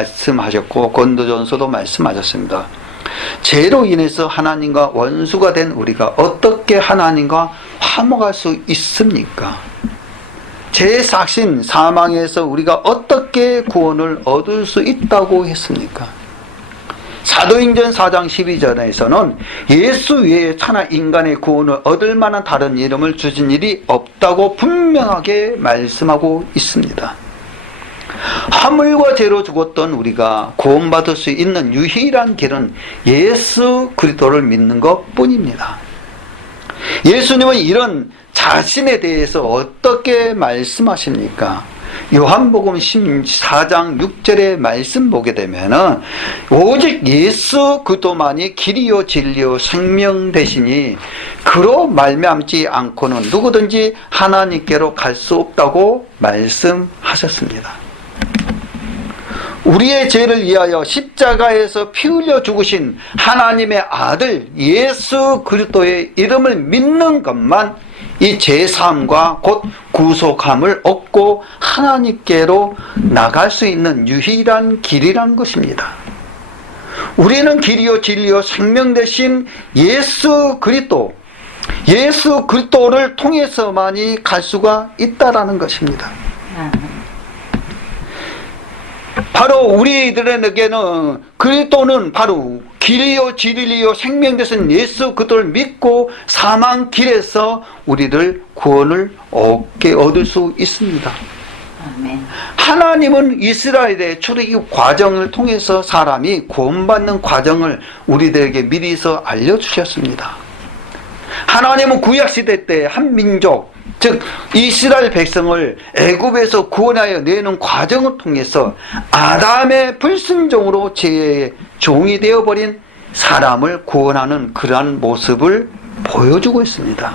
말씀하셨고 고린도전서도 말씀하셨습니다. 죄로 인해서 하나님과 원수가 된 우리가 어떻게 하나님과 화목할 수 있습니까? 죄 삭신 사망에서 우리가 어떻게 구원을 얻을 수 있다고 했습니까? 사도행전 4장 12절에서는 예수 외에 차나 인간의 구원을 얻을 만한 다른 이름을 주신 일이 없다고 분명하게 말씀하고 있습니다. 화물과 죄로 죽었던 우리가 구원받을 수 있는 유일한 길은 예수 그리스도를 믿는 것 뿐입니다. 예수님은 이런 자신에 대해서 어떻게 말씀하십니까? 요한복음 14장 6절의 말씀 보게 되면은 오직 예수 그리스도만이 길이요 진리요 생명 되시니 그로 말미암지 않고는 누구든지 하나님께로 갈 수 없다고 말씀하셨습니다. 우리의 죄를 위하여 십자가에서 피 흘려 죽으신 하나님의 아들 예수 그리스도의 이름을 믿는 것만 이 죄사함과 곧 구속함을 얻고 하나님께로 나갈 수 있는 유일한 길이란 것입니다. 우리는 길이요 진리요 생명 되신 예수 그리스도를 통해서만이 갈 수가 있다라는 것입니다. 바로 우리들에게는 그리스도는 바로 길이요 진리요 생명 되신 예수 그리스도를 믿고 사망 길에서 우리를 구원을 얻을 수 있습니다. 아멘. 하나님은 이스라엘의 출애굽 과정을 통해서 사람이 구원받는 과정을 우리들에게 미리서 알려주셨습니다. 하나님은 구약시대 때 한 민족 즉 이스라엘 백성을 애굽에서 구원하여 내는 과정을 통해서 아담의 불순종으로 죄의 종이 되어버린 사람을 구원하는 그러한 모습을 보여주고 있습니다.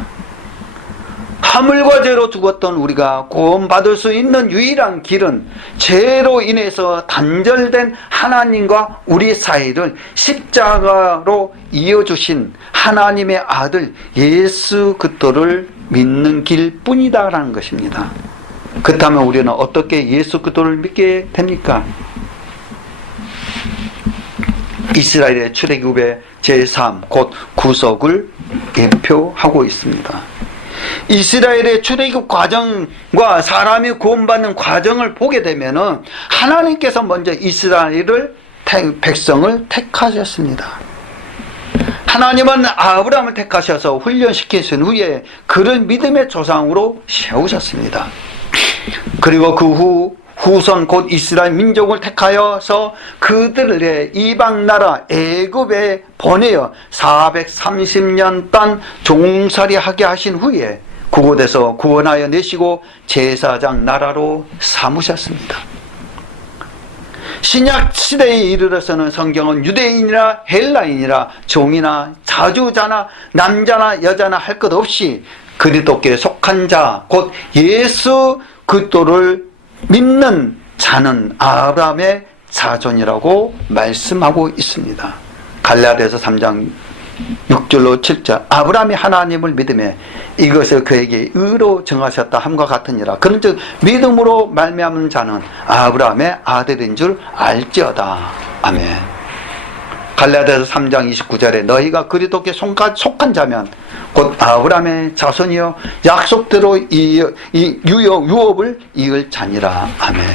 화물과 죄로 죽었던 우리가 구원받을 수 있는 유일한 길은 죄로 인해서 단절된 하나님과 우리 사이를 십자가로 이어주신 하나님의 아들 예수 그리스도를 믿는 길뿐이다라는 것입니다. 그렇다면 우리는 어떻게 예수 그리스도를 믿게 됩니까? 이스라엘의 출애굽의 제3 곧 구속을 예표하고 있습니다. 이스라엘의 출애굽 과정과 사람이 구원받는 과정을 보게 되면은 하나님께서 먼저 이스라엘을 백성을 택하셨습니다. 하나님은 아브라함을 택하셔서 훈련시키신 후에 그를 믿음의 조상으로 세우셨습니다. 그리고 그 후 후손 곧 이스라엘 민족을 택하여서 그들의 이방 나라 애굽에 보내어 430년 동안 종살이하게 하신 후에 그곳에서 구원하여 내시고 제사장 나라로 삼으셨습니다. 신약 시대에 이르러서는 성경은 유대인이나 헬라인이나 종이나 자주자나 남자나 여자나 할 것 없이 그리스도께 속한 자 곧 예수 그리스도를 믿는 자는 아브라함의 자손이라고 말씀하고 있습니다. 갈라디아서 3장 6절로 7절 아브라함이 하나님을 믿음에 이것을 그에게 의로 정하셨다 함과 같으니라. 그런즉 믿음으로 말미암은 자는 아브라함의 아들인 줄 알지어다. 아멘. 갈라디아서 3장 29절에 너희가 그리스도께 속한 자면 곧 아브라함의 자손이여 약속대로 유업을 이을 자니라. 아멘.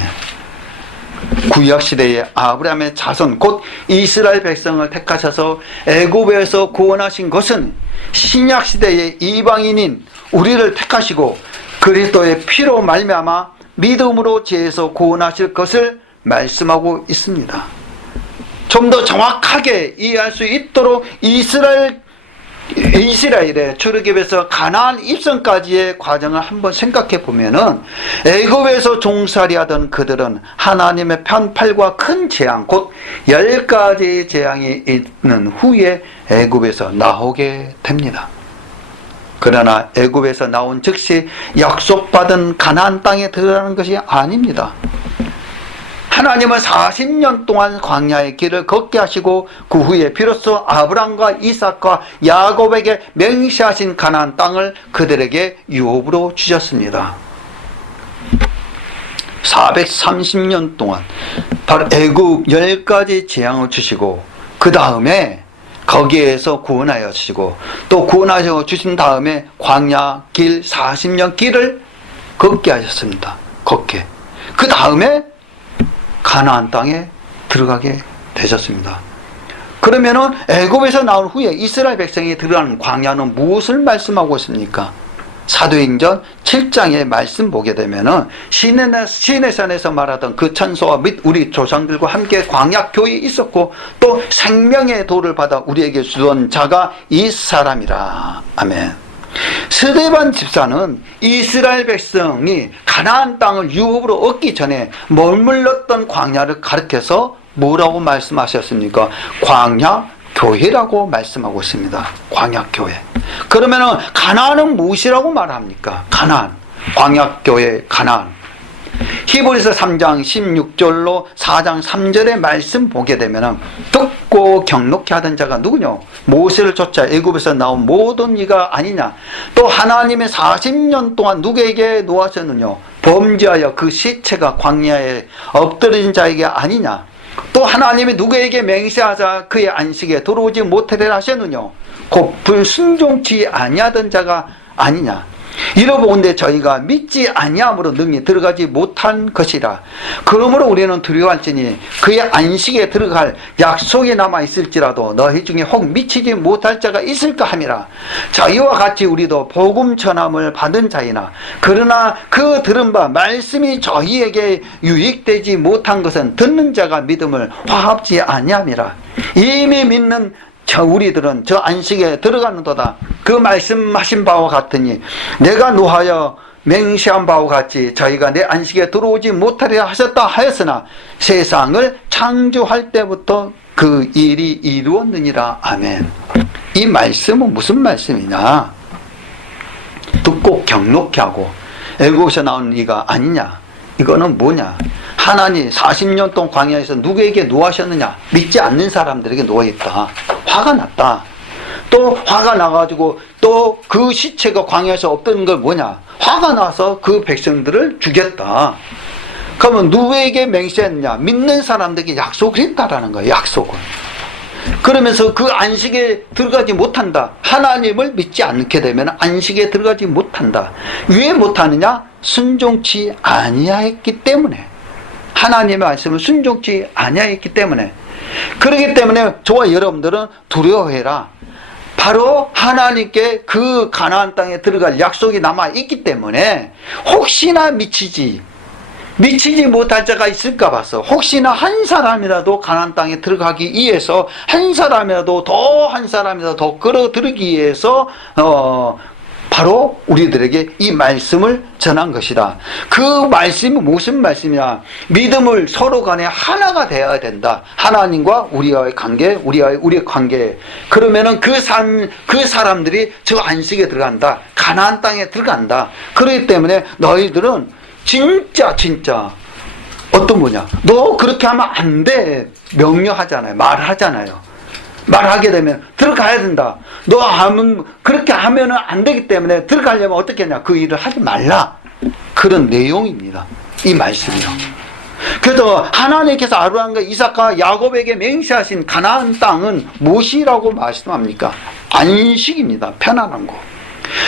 구약시대의 아브라함의 자손 곧 이스라엘 백성을 택하셔서 애굽에서 구원하신 것은 신약시대의 이방인인 우리를 택하시고 그리스도의 피로 말미암아 믿음으로 죄에서 구원하실 것을 말씀하고 있습니다. 좀 더 정확하게 이해할 수 있도록 이스라엘의 출애굽에서 가나안 입성까지의 과정을 한번 생각해 보면은 애굽에서 종살이하던 그들은 하나님의 편팔과 큰 재앙 곧 10가지의 재앙이 있는 후에 애굽에서 나오게 됩니다. 그러나 애굽에서 나온 즉시 약속받은 가나안 땅에 들어가는 것이 아닙니다. 하나님은 40년 동안 광야의 길을 걷게 하시고 그 후에 비로소 아브람과 이삭과 야곱에게 맹세하신 가나안 땅을 그들에게 유업으로 주셨습니다. 430년 동안 바로 애굽 10가지 재앙을 주시고, 그 다음에 거기에서 구원하여 주시고, 또 구원하여 주신 다음에 광야 길 40년 길을 걷게 하셨습니다. 걷게. 그 다음에 가나안 땅에 들어가게 되셨습니다. 그러면은 애굽에서 나온 후에 이스라엘 백성이 들어가는 광야는 무엇을 말씀하고 있습니까? 사도행전 7장의 말씀 보게 되면은 시내산에서 말하던 그 천사와 및 우리 조상들과 함께 광야 교회에 있었고, 또 생명의 도를 받아 우리에게 주던 자가 이 사람이라. 아멘. 스데반 집사는 이스라엘 백성이 가나안 땅을 유업으로 얻기 전에 머물렀던 광야를 가르쳐서 뭐라고 말씀하셨습니까? 광야 교회라고 말씀하고 있습니다. 광야 교회. 그러면은 가나안은 무엇이라고 말합니까? 가나안. 광야 교회 가나안. 히브리서 3장 16절로 4장 3절의 말씀 보게 되면은 듣고 경록케 하던 자가 누구냐? 모세를 쫓아 애굽에서 나온 모든 이가 아니냐? 또 하나님의 40년 동안 누구에게 놓아셨느냐? 범죄하여 그 시체가 광야에 엎드린 자에게 아니냐? 또 하나님이 누구에게 맹세하자 그의 안식에 들어오지 못하리라 하셨느냐? 곧 불순종치 아니하던 자가 아니냐? 이러보건대 저희가 믿지 아니함으로 능히 들어가지 못한 것이라. 그러므로 우리는 두려워할지니 그의 안식에 들어갈 약속이 남아있을지라도 너희 중에 혹 미치지 못할 자가 있을까 함이라. 자, 이와 같이 우리도 복음 전함을 받은 자이나, 그러나 그 들은 바 말씀이 저희에게 유익되지 못한 것은 듣는 자가 믿음을 화합지 아니함이라. 이미 믿는 우리들은 저 안식에 들어가는도다. 그 말씀하신 바와 같으니 내가 노하여 맹세한 바와 같이 저희가 내 안식에 들어오지 못하리라 하셨다 하였으나 세상을 창조할 때부터 그 일이 이루었느니라. 아멘. 이 말씀은 무슨 말씀이냐? 듣고 경록케 하고 애굽에서 나온 이가 아니냐? 이거는 뭐냐? 하나님 40년 동안 광야에서 누구에게 노하셨느냐? 믿지 않는 사람들에게 노하였다. 화가 났다. 또 화가 나가지고 또 그 시체가 광야에서 없던 걸 뭐냐? 화가 나서 그 백성들을 죽였다. 그러면 누구에게 맹세했느냐? 믿는 사람들에게 약속을 했다라는 거예요. 약속을. 그러면서 그 안식에 들어가지 못한다. 하나님을 믿지 않게 되면 안식에 들어가지 못한다. 왜 못하느냐? 순종치 아니하였기 때문에. 하나님의 말씀을 순종치 아니하였기 때문에. 그렇기 때문에 저와 여러분들은 두려워해라. 바로 하나님께 그 가나안 땅에 들어갈 약속이 남아있기 때문에 혹시나 미치지 못할 자가 있을까 봐서, 혹시나 한 사람이라도 가나안 땅에 들어가기 위해서 한 사람이라도 더 끌어들이기 위해서 바로 우리들에게 이 말씀을 전한 것이다. 그 말씀이 무슨 말씀이냐? 믿음을 서로 간에 하나가 되어야 된다. 하나님과 우리와의 관계, 우리의 관계. 그러면은 그 사람들이 저 안식에 들어간다. 가나안 땅에 들어간다. 그렇기 때문에 너희들은 진짜 어떤 거냐? 너 그렇게 하면 안 돼. 명령하잖아요. 말하잖아요. 말하게 되면 들어가야 된다. 너 하면 그렇게 하면은 안 되기 때문에 들어가려면 어떻게 하냐? 그 일을 하지 말라. 그런 내용입니다. 이 말씀이요. 그래서 하나님께서 아브라함과 이삭과 야곱에게 맹세하신 가나안 땅은 무엇이라고 말씀합니까? 안식입니다. 편안한 거.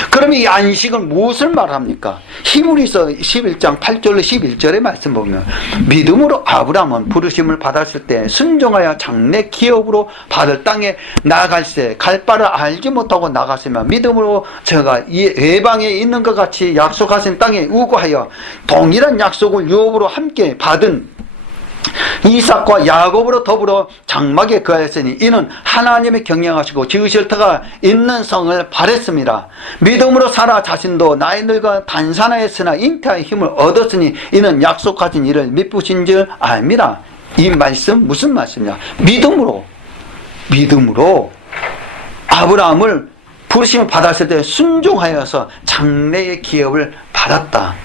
그러면 이 안식은 무엇을 말합니까? 히브리서 11장 8절로 11절의 말씀 보면, 믿음으로 아브라함은 부르심을 받았을 때 순종하여 장래 기업으로 받을 땅에 나갈새 갈 바를 알지 못하고 나갔으며, 믿음으로 저가 이 외방에 있는 것 같이 약속하신 땅에 우거하여 동일한 약속을 유업으로 함께 받은 이삭과 야곱으로 더불어 장막에 거하였으니 이는 하나님의 경영하시고 지으실 터가 있는 성을 바랬습니다. 믿음으로 사라 자신도 나이 늙어 단산하였으나 잉태의 힘을 얻었으니 이는 약속하신 일을 미쁘신 줄 압니다. 이 말씀 무슨 말씀이냐? 믿음으로 아브라함을 부르심을 받았을 때 순종하여서 장래의 기업을 받았다.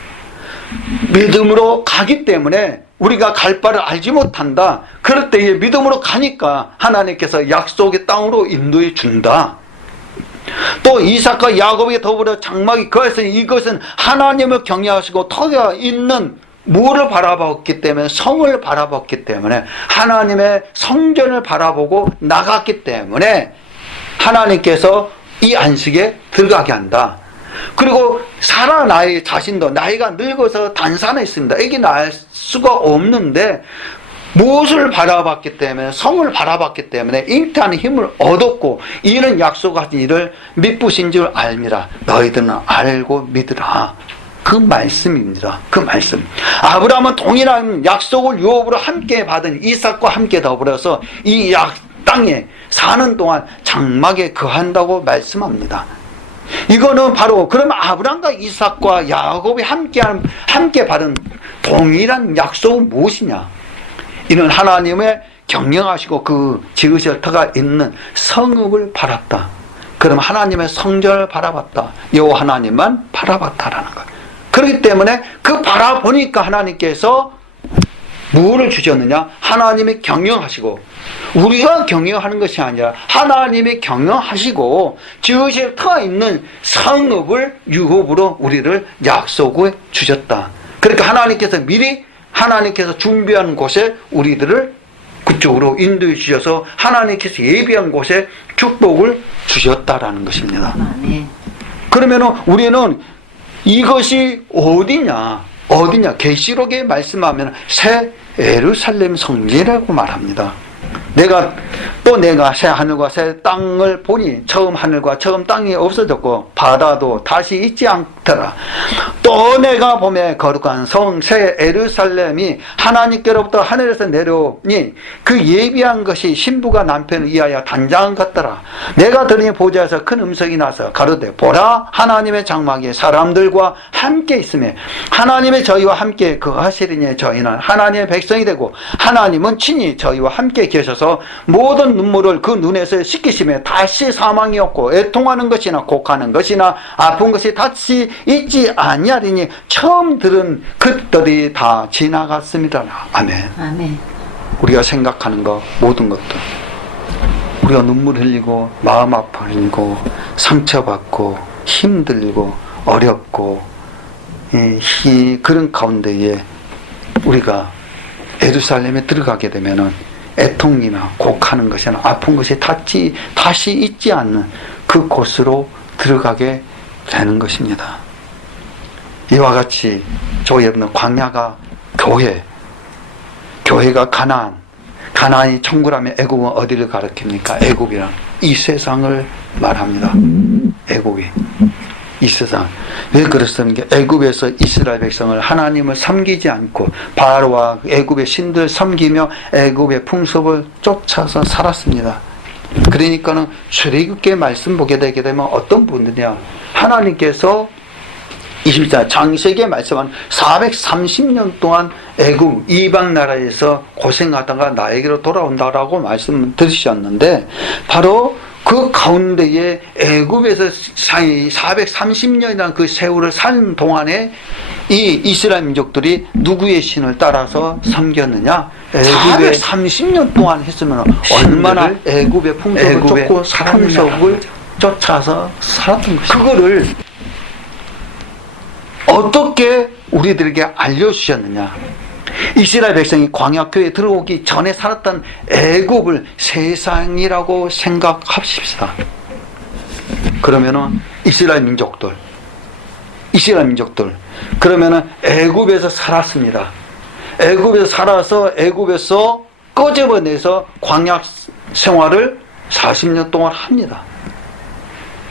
믿음으로 가기 때문에 우리가 갈 바를 알지 못한다. 그럴 때에 믿음으로 가니까 하나님께서 약속의 땅으로 인도해 준다. 또 이삭과 야곱에게 더불어 장막이 거했으니 이것은 하나님을 경외하시고 터가 있는 뭐를 바라봤기 때문에? 성을 바라봤기 때문에, 하나님의 성전을 바라보고 나갔기 때문에 하나님께서 이 안식에 들어가게 한다. 그리고 사라 나의 자신도 나이가 늙어서 단산했습니다. 애기 낳을 수가 없는데 무엇을 바라봤기 때문에? 성을 바라봤기 때문에 잉태하는 힘을 얻었고, 이는 약속하신 이를 믿으신 줄 알미라. 너희들은 알고 믿으라. 그 말씀입니다. 그 말씀. 아브라함은 동일한 약속을 유업으로 함께 받은 이삭과 함께 더불어서 이 땅에 사는 동안 장막에 거한다고 말씀합니다. 이거는 바로, 그러면 아브라함과 이삭과 야곱이 함께 받은 동일한 약속은 무엇이냐? 이는 하나님의 경영하시고 그 지으실 터가 있는 성읍을 바랐다. 그럼 하나님의 성전을 바라봤다. 여호와 하나님만 바라봤다라는 거예요. 그렇기 때문에 그 바라보니까 하나님께서 무엇을 주셨느냐? 하나님이 경영하시고, 우리가 경영하는 것이 아니라 하나님이 경영하시고 지으실 터가 있는 성읍을 유업으로 우리를 약속을 주셨다. 그러니까 하나님께서 미리 하나님께서 준비한 곳에 우리들을 그쪽으로 인도해 주셔서 하나님께서 예비한 곳에 축복을 주셨다라는 것입니다. 그러면은 우리는 이것이 어디냐? 계시록에 말씀하면 새 예루살렘 성전이라고 말합니다. 내가 새 하늘과 새 땅을 보니 처음 하늘과 처음 땅이 없어졌고 바다도 다시 있지 않더라. 또 내가 보매 거룩한 성 새 예루살렘이 하나님께로부터 하늘에서 내려오니 그 예비한 것이 신부가 남편을 위하여 단장 같더라. 내가 들으니 보좌에서 큰 음성이 나서 가로되 보라, 하나님의 장막이 사람들과 함께 있으며 하나님의 저희와 함께 거하시리니 저희는 하나님의 백성이 되고 하나님은 친히 저희와 함께 계셔서 모든 눈물을 그 눈에서 씻기시며 다시 사망이 없고 애통하는 것이나 곡하는 것이나 아픈 것이 다시 있지 아니하리니 처음 들은 것들이 다 지나갔습니다. 아멘. 아멘. 우리가 생각하는 것 모든 것들, 우리가 눈물 흘리고 마음 아파 흘리고 상처받고 힘들고 어렵고 그런 가운데에 우리가 예루살렘에 들어가게 되면은 애통이나 곡하는 것이나 아픈 것이 다시 있지 않는 그 곳으로 들어가게 되는 것입니다. 이와 같이 저 여러분, 광야가 교회가 가나안이 천국이라면 애굽은 어디를 가리킵니까? 애굽이란 이 세상을 말합니다. 애굽이 이 세상. 왜 그렇습니까? 애굽에서 이스라엘 백성을 하나님을 섬기지 않고 바로와 애굽의 신들 섬기며 애굽의 풍습을 쫓아서 살았습니다. 그러니까는 출애굽기의 말씀 보게 되게 되면 어떤 분들이냐? 하나님께서 20절 창세기에 말씀한 430년 동안 애굽 이방 나라에서 고생하다가 나에게로 돌아온다라고 말씀 들으셨는데, 바로 그 가운데에 애굽에서 430년이라는 그 세월을 산 동안에 이 이스라엘 민족들이 누구의 신을 따라서 섬겼느냐? 430년 동안 했으면 얼마나 애굽의 풍속을 쫓고 풍속을 쫓아서 살았던 것이죠. 그거를 어떻게 우리들에게 알려주셨느냐? 이스라엘 백성이 광야교에 들어오기 전에 살았던 애굽을 세상이라고 생각합시다. 그러면은 이스라엘 민족들 그러면은 애굽에서 살았습니다. 애굽에서 살아서 애굽에서 꺼집어내서 광야 생활을 40년 동안 합니다.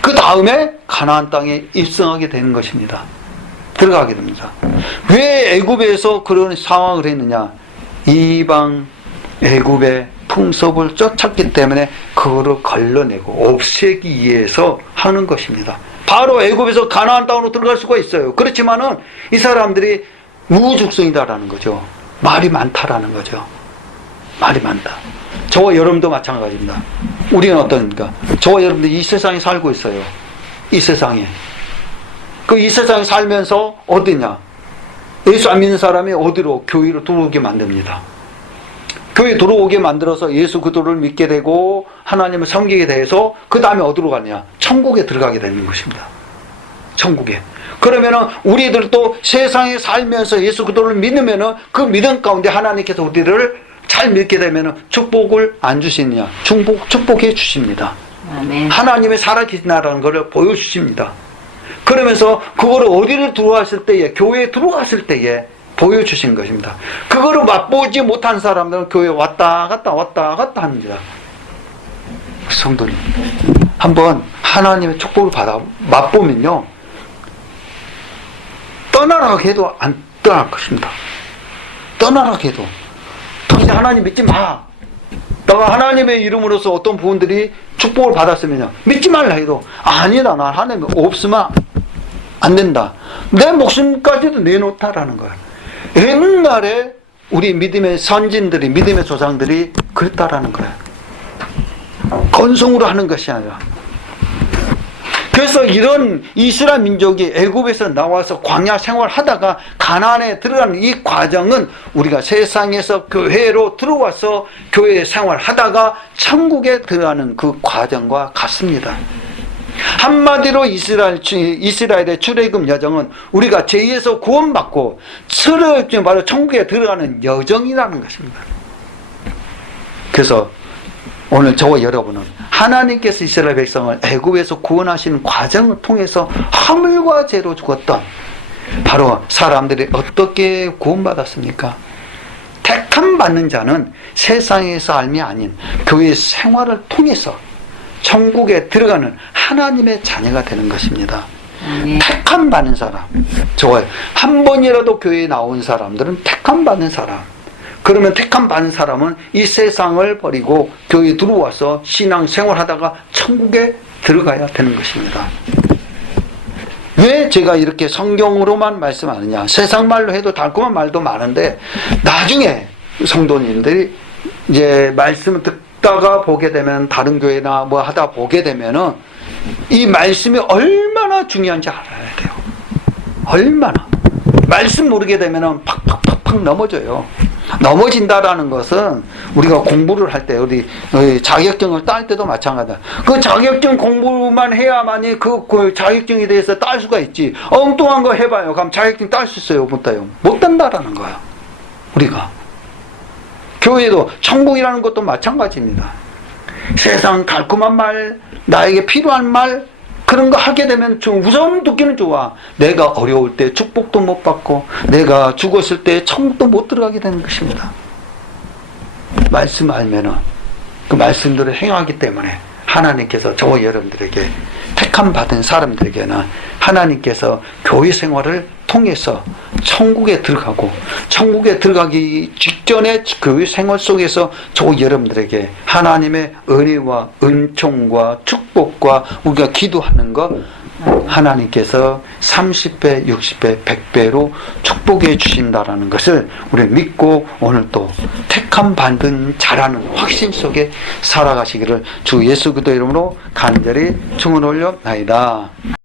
그 다음에 가나안 땅에 입성하게 되는 것입니다. 들어가게 됩니다. 왜 애굽에서 그런 상황을 했느냐? 이방 애굽의 풍습을 쫓았기 때문에 그거를 걸러내고 없애기 위해서 하는 것입니다. 바로 애굽에서 가나안 땅으로 들어갈 수가 있어요. 그렇지만은 이 사람들이 우죽성이다라는 거죠. 말이 많다라는 거죠. 말이 많다. 저와 여러분도 마찬가지입니다. 우리는 어떻습니까? 저와 여러분들 이 세상에 살고 있어요. 이 세상에. 이 세상에 살면서 어디냐? 예수 안 믿는 사람이 어디로? 교회로 들어오게 만듭니다. 교회 들어오게 만들어서 예수 그리스도를 믿게 되고 하나님을 섬기게 돼서 그 다음에 어디로 가냐? 천국에 들어가게 되는 것입니다. 천국에. 그러면은 우리들도 세상에 살면서 예수 그리스도를 믿으면은 그 믿음 가운데 하나님께서 우리를 잘 믿게 되면은 축복을 안 주시느냐? 축복해 주십니다. 아멘. 하나님의 살아계신다라는 것을 보여주십니다. 그러면서 그거를 어디를 들어왔을 때에, 교회에 들어왔을 때에 보여주신 것입니다. 그거를 맛보지 못한 사람들은 교회에 왔다 갔다 합니다. 성도님, 한번 하나님의 축복을 받아 맛보면요, 떠나라고 해도 안 떠날 것입니다. 떠나라고 해도. 당신 하나님 믿지 마. 내가 하나님의 이름으로서 어떤 부분들이 축복을 받았으면요, 믿지 말라 해도 아니다, 난 하나님 없으면 안 된다. 내 목숨까지도 내놓다라는 거야. 옛날에 우리 믿음의 선진들이, 믿음의 조상들이 그랬다라는 거야. 건성으로 하는 것이 아니라. 그래서 이런 이스라엘 민족이 애굽에서 나와서 광야 생활하다가 가나안에 들어가는 이 과정은 우리가 세상에서 교회로 들어와서 교회 생활하다가 천국에 들어가는 그 과정과 같습니다. 한마디로 이스라엘의 출애굽 여정은 우리가 죄에서 구원받고 바로 천국에 들어가는 여정이라는 것입니다. 그래서 오늘 저와 여러분은 하나님께서 이스라엘 백성을 애굽에서 구원하시는 과정을 통해서 화물과 죄로 죽었던 바로 사람들이 어떻게 구원받았습니까? 택함 받는 자는 세상에서 삶이 아닌 교회 생활을 통해서 천국에 들어가는 하나님의 자녀가 되는 것입니다. 택함 받는 사람, 저와 한 번이라도 교회에 나온 사람들은 택함 받는 사람. 그러면 택함 받은 사람은 이 세상을 버리고 교회에 들어와서 신앙 생활하다가 천국에 들어가야 되는 것입니다. 왜 제가 이렇게 성경으로만 말씀하느냐? 세상 말로 해도 달콤한 말도 많은데 나중에 성도님들이 이제 말씀을 듣다가 보게 되면, 다른 교회나 뭐 하다 보게 되면은 이 말씀이 얼마나 중요한지 알아야 돼요. 얼마나. 말씀 모르게 되면은 팍팍팍팍 넘어져요. 넘어진다라는 것은 우리가 공부를 할 때, 우리 자격증을 딸 때도 마찬가지다. 그 자격증 공부만 해야만이 그 자격증에 대해서 딸 수가 있지. 엉뚱한 거 해봐요. 그럼 자격증 딸 수 있어요? 못 따요? 못 딴다라는 거야. 우리가. 교회도 천국이라는 것도 마찬가지입니다. 세상 달콤한 말, 나에게 필요한 말, 그런 거 하게 되면 우선 듣기는 좋아. 내가 어려울 때 축복도 못 받고 내가 죽었을 때 천국도 못 들어가게 되는 것입니다. 말씀 알면은 그 말씀들을 행하기 때문에 하나님께서 저와 여러분들에게, 택함 받은 사람들에게는 하나님께서 교회 생활을 통해서 천국에 들어가고, 천국에 들어가기 직전에 교회 생활 속에서 저와 여러분들에게 하나님의 은혜와 은총과 축복과 우리가 기도하는 것, 하나님께서 30배, 60배, 100배로 축복해 주신다라는 것을 우리 믿고 오늘 또 택함 받은 자라는 확신 속에 살아가시기를 주 예수 그리스도 이름으로 간절히 축원을 올려나이다.